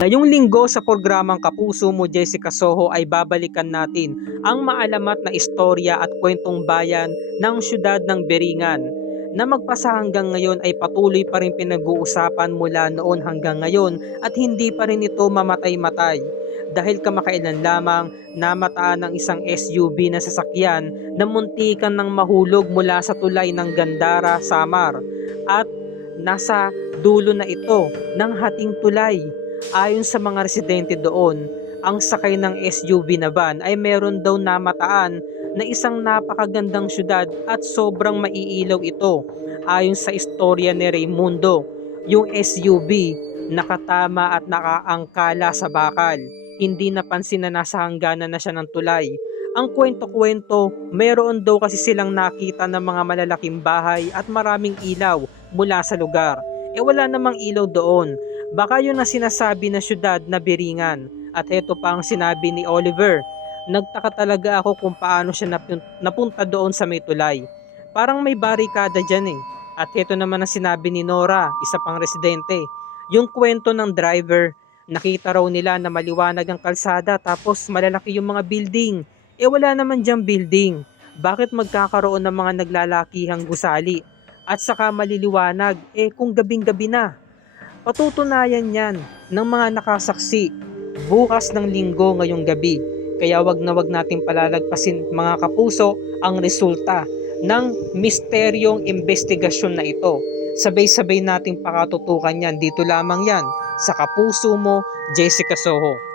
Ngayong linggo sa programang Kapuso Mo Jessica Soho ay babalikan natin ang maalamat na istorya at kwentong bayan ng siyudad ng Beringan na magpasa hanggang ngayon ay patuloy pa rin pinag-uusapan mula noon hanggang ngayon at hindi pa rin ito mamatay-matay. Dahil kamakailan lamang namataan ng isang SUV na sasakyan na muntikan ng mahulog mula sa tulay ng Gandara, Samar at nasa dulo na ito ng hating tulay. Ayon sa mga residente doon, ang sakay ng SUV na van ay meron daw namataan na isang napakagandang syudad at sobrang maiilaw ito. Ayon sa istorya ni Raimundo, yung SUV nakatama at nakaangkala sa bakal. Hindi napansin na nasa hangganan na siya ng tulay. Ang kwento-kwento, meron daw kasi silang nakita ng mga malalaking bahay at maraming ilaw mula sa lugar. Wala namang ilaw doon. Baka yun ang sinasabi na syudad na Beringan. At heto pa ang sinabi ni Oliver. Nagtaka talaga ako kung paano siya napunta doon sa may tulay. Parang may barikada dyan eh. At heto naman ang sinabi ni Nora, isa pang residente. Yung kwento ng driver, nakita raw nila na maliwanag ang kalsada tapos malalaki yung mga building. Wala naman dyang building. Bakit magkakaroon ng mga naglalakihang gusali? At saka maliliwanag, kung gabing-gabi na. Patutunayan yan ng mga nakasaksi bukas ng linggo ngayong gabi. Kaya wag na wag natin palalagpasin mga kapuso ang resulta ng misteryong investigasyon na ito. Sabay-sabay nating pakatutukan yan. Dito lamang yan sa Kapuso Mo, Jessica Soho.